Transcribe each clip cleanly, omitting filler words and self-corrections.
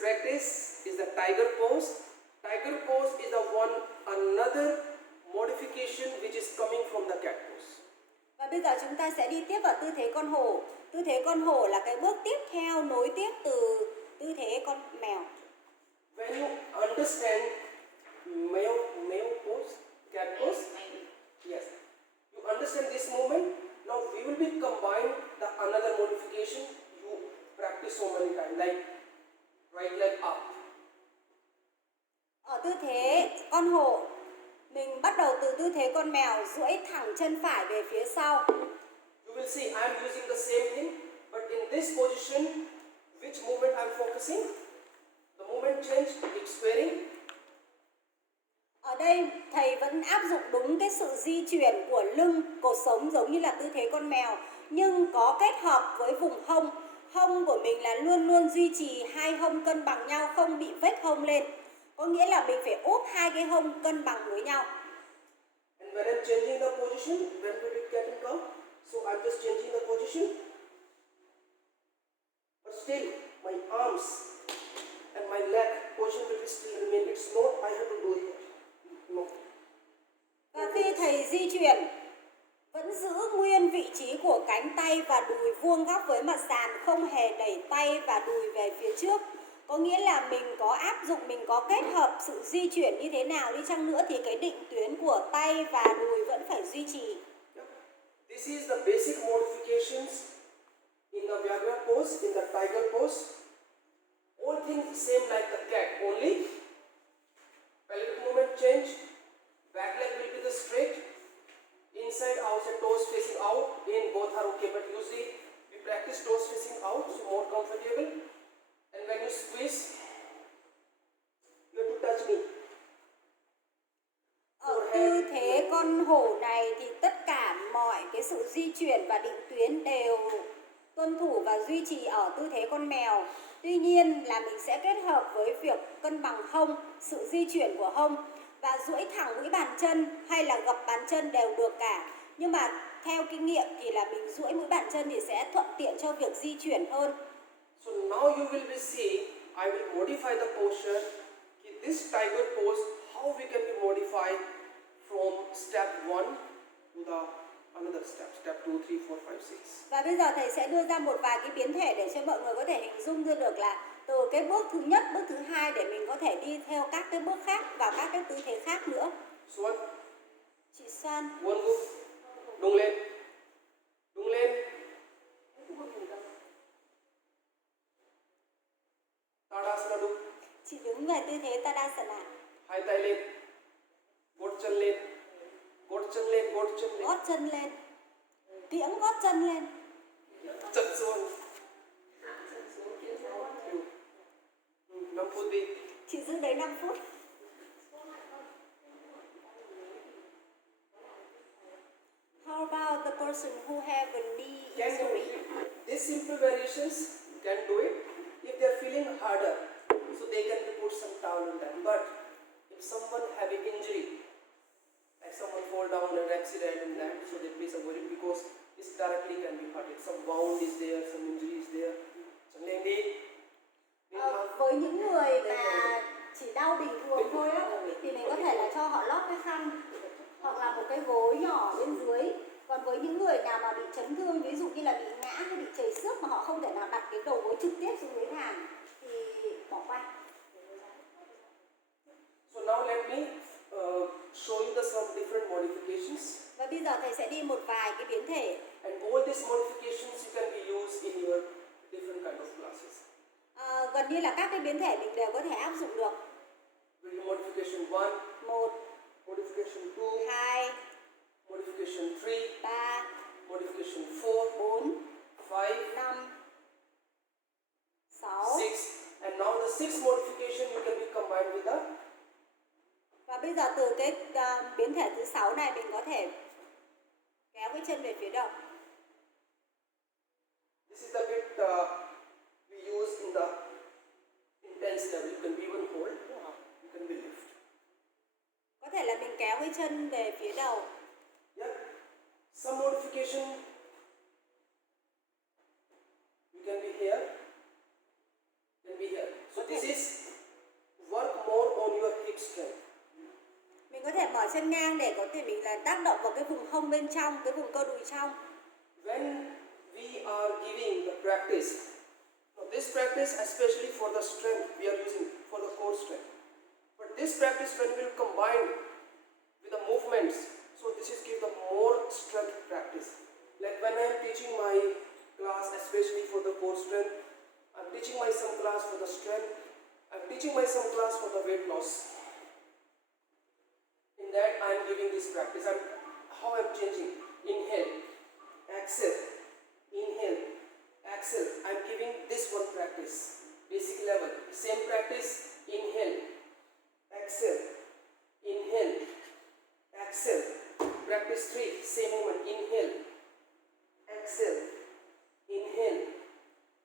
practice is the tiger pose. Tiger pose is the another modification which is coming from the cat pose. Và bây giờ chúng ta sẽ đi tiếp vào tư thế con hổ. Tư thế con hổ là cái bước tiếp theo nối tiếp từ tư thế con mèo. When you understand male pose, cat pose, yes, you understand this movement. Now we will be combine the another modification you practice so many times, like right leg up. Ở tư thế con hổ, mình bắt đầu từ tư thế con mèo, duỗi thẳng chân phải về phía sau. You will see I am using the same thing, but in this position, which movement I am focusing? The movement change, it's squaring. Ở đây thầy vẫn áp dụng đúng cái sự di chuyển của lưng, cột sống giống như là tư thế con mèo, nhưng có kết hợp với vùng hông. Hông của mình là luôn luôn duy trì hai hông cân bằng nhau, không bị vếch hông lên. Có nghĩa là mình phải úp hai cái hông cân bằng với nhau. And when I'm changing the position, when will it get in curve? So I'm just changing the position. But still, my arms and my leg position will still remain. It's not I have to do it. No. Và khi thầy di chuyển, vẫn giữ nguyên vị trí của cánh tay và đùi vuông góc với mặt sàn, không hề đẩy tay và đùi về phía trước. Có nghĩa là mình có áp dụng, mình có kết hợp sự di chuyển như thế nào đi chăng nữa thì cái định tuyến của tay và đùi vẫn phải duy trì. This is the basic modifications in the Vyaghra pose, in the tiger pose. All things same like the cat, only pelvic movement change, back leg will be the straight, inside outside toes facing out, in both are okay, but usually we practice toes facing out, so more comfortable. And when you squeeze, you have to touch me. Ở tư thế con hổ này thì tất cả mọi cái sự di chuyển và định tuyến đều tuân thủ và duy trì ở tư thế con mèo. Tuy nhiên là mình sẽ kết hợp với việc cân bằng hông, sự di chuyển của hông và duỗi thẳng mũi bàn chân hay là gập bàn chân đều được cả. Nhưng mà theo kinh nghiệm thì là mình duỗi mũi bàn chân thì sẽ thuận tiện cho việc di chuyển hơn. So now you will be seeing, I will modify the posture. This tiger pose, how we can be modified from step 1 to the another step, step 2, 3, 4, 5, 6. Và bây giờ thầy sẽ đưa ra một vài cái biến thể để cho mọi người có thể hình dung ra được là từ cái bước thứ nhất, bước thứ hai để mình có thể đi theo các cái bước khác và các cái tư thế khác nữa. Swan. Chị Soan. One move. Đung lên. Đung lên. Tadasana đung. Chị đứng về tư thế Tadasana. Hai tay lên. Gót chân lên. Gót chân lên, gót chân lên. Gót chân lên. Kiễng gót chân lên. Chân xuống. 5 phút đi. Chị giữ đấy 5 phút. How about the person who have a knee injury? These simple variations can do it if they are feeling harder, so they can put some towel on them. But if someone having injury, like someone fall down in an accident and that, so they please avoid it because this directly can be hurt. Some wound is there, some injury is there. Chẳng lẽ đi. Với những người mà chỉ đau bình thường thôi á, thì mình có thể là cho họ lót cái khăn hoặc là một cái gối nhỏ bên dưới. Còn với những người nào mà bị chấn thương, ví dụ như là bị ngã hay bị chảy xước mà họ không thể nào đặt cái đầu gối trực tiếp xuống dưới thảm thì bỏ qua. So now let me show you some different modifications. Và bây giờ thầy sẽ đi một vài cái biến thể. And all these modifications you can be used in your different kind of classes. Gần như là các cái biến thể mình đều có thể áp dụng được. Modification 1, 1, modification 2, 2, modification 3, 3, modification 4, 4, 5, 5, 6. 6. And now the 6th modification you can be combined with the. Và bây giờ từ cái biến thể thứ 6 này mình có thể kéo cái chân về phía đầu. This is the bit we use in the intense level. You can be even hold, you can be lift. Có thể là mình kéo cái chân về phía đầu. Yeah. Some modification you can be here, can be here. So this is chân ngang để có thể mình là tác động vào cái vùng hông bên trong, cái vùng cơ đùi trong. When we are giving the practice, now this practice especially for the strength we are using for the core strength. But this practice when we will combine with the movements, so this is give the more strength practice. Like when I am teaching my class especially for the core strength, I am teaching my some class for the strength, I am teaching my some class for the weight loss. In that I am giving this practice. How I am changing. Inhale, exhale, inhale, exhale. I am giving this one practice, basic level. Same practice, inhale, exhale, inhale, exhale. Practice 3, same movement, inhale, exhale, inhale,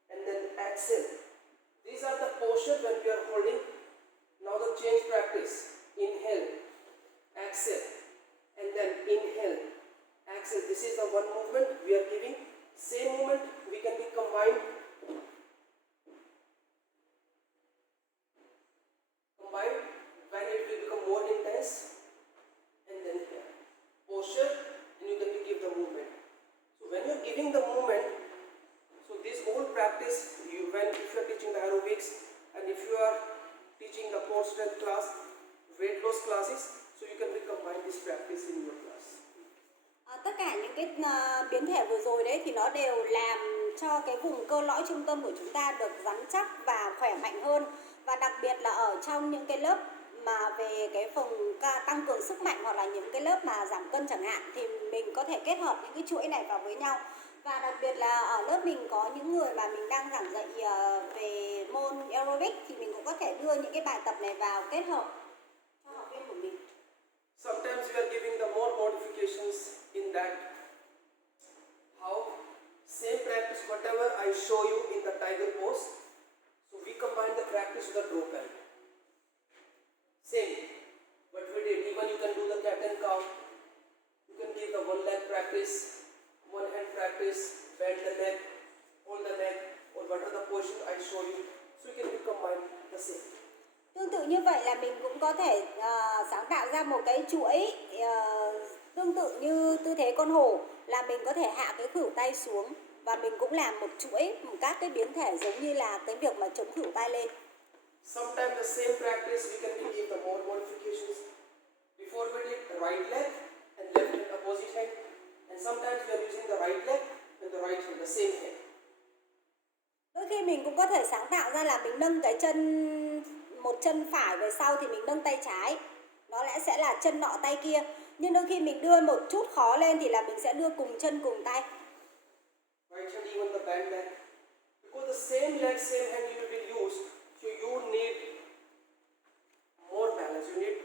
and then exhale. These are the posture when we are holding. Now the change practice, inhale, exhale, and then inhale, exhale. This is the one movement we are giving. Same movement we can be combined when it will become more intense, and then here posture, and you can give the movement. So when you are giving the movement, so this whole practice if you are teaching the aerobics and if you are teaching the core strength class, weight loss classes, so you can combine this practice in your class. Tất cả những cái biến thể vừa rồi đấy thì nó đều làm cho cái vùng cơ lõi trung tâm của chúng ta được rắn chắc và khỏe mạnh hơn. Và đặc biệt là ở trong những cái lớp mà về cái phần tăng cường sức mạnh hoặc là những cái lớp mà giảm cân chẳng hạn, thì mình có thể kết hợp những cái chuỗi này vào với nhau. Và đặc biệt là ở lớp mình có những người mà mình đang giảng dạy về môn aerobic thì mình cũng có thể đưa những cái bài tập này vào kết hợp cho học viên của mình. Sometimes we are giving the more modifications in that. How? Same practice, whatever I show you in the tiger pose. So we combine the practice with the drop bend. Same. What we did, even you can do the cat and cow. You can give the one leg practice, one hand practice, bend the neck, hold the neck, or what are the position I show you. So you can combine the same. Tương tự như vậy là mình cũng có thể sáng tạo ra một cái chuỗi tương tự như tư thế con hổ, là mình có thể hạ cái khuỷu tay xuống và mình cũng làm một chuỗi các cái biến thể giống như là cái việc mà chống khuỷu tay lên. Sometimes the same practice we can give the more modifications. Before we did the right leg and left hand opposite hand, and sometimes we are using the right leg and the right hand, the same hand. Đôi khi mình cũng có thể sáng tạo ra là mình nâng cái một chân phải về sau thì mình nâng tay trái, nó sẽ là chân nọ tay kia. Nhưng đôi khi mình đưa một chút khó lên thì là mình sẽ đưa cùng chân cùng tay. Right hand even the bend leg. Because the same leg, same hand you will use, so you need more balance, you need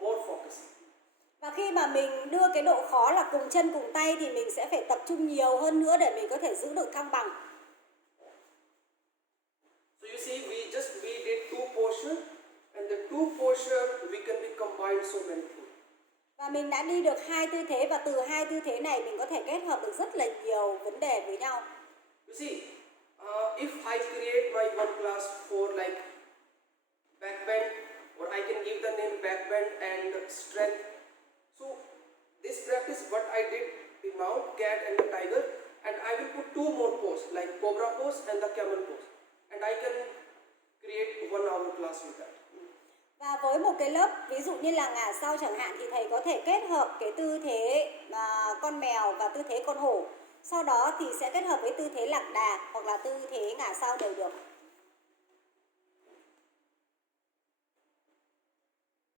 more focus. Và khi mà mình đưa cái độ khó là cùng chân cùng tay thì mình sẽ phải tập trung nhiều hơn nữa để mình có thể giữ được thăng bằng. So you see, we did two posture, and the two posture we can be combined so many things. Và mình đã đi được hai tư thế, và từ hai tư thế này mình có thể kết hợp được rất là nhiều vấn đề với nhau. You see, if I create my one class for like backbend, or I can give the name backbend and strength. So this practice, what I did, the mount, cat and the tiger, and I will put two more poses like cobra pose and the camel pose, and I can create 1 hour class with that. Và với một cái lớp ví dụ như là ngả sau chẳng hạn thì thầy có thể kết hợp cái tư thế con mèo và tư thế con hổ. Sau đó thì sẽ kết hợp với tư thế lạc đà hoặc là tư thế ngả sau đều được.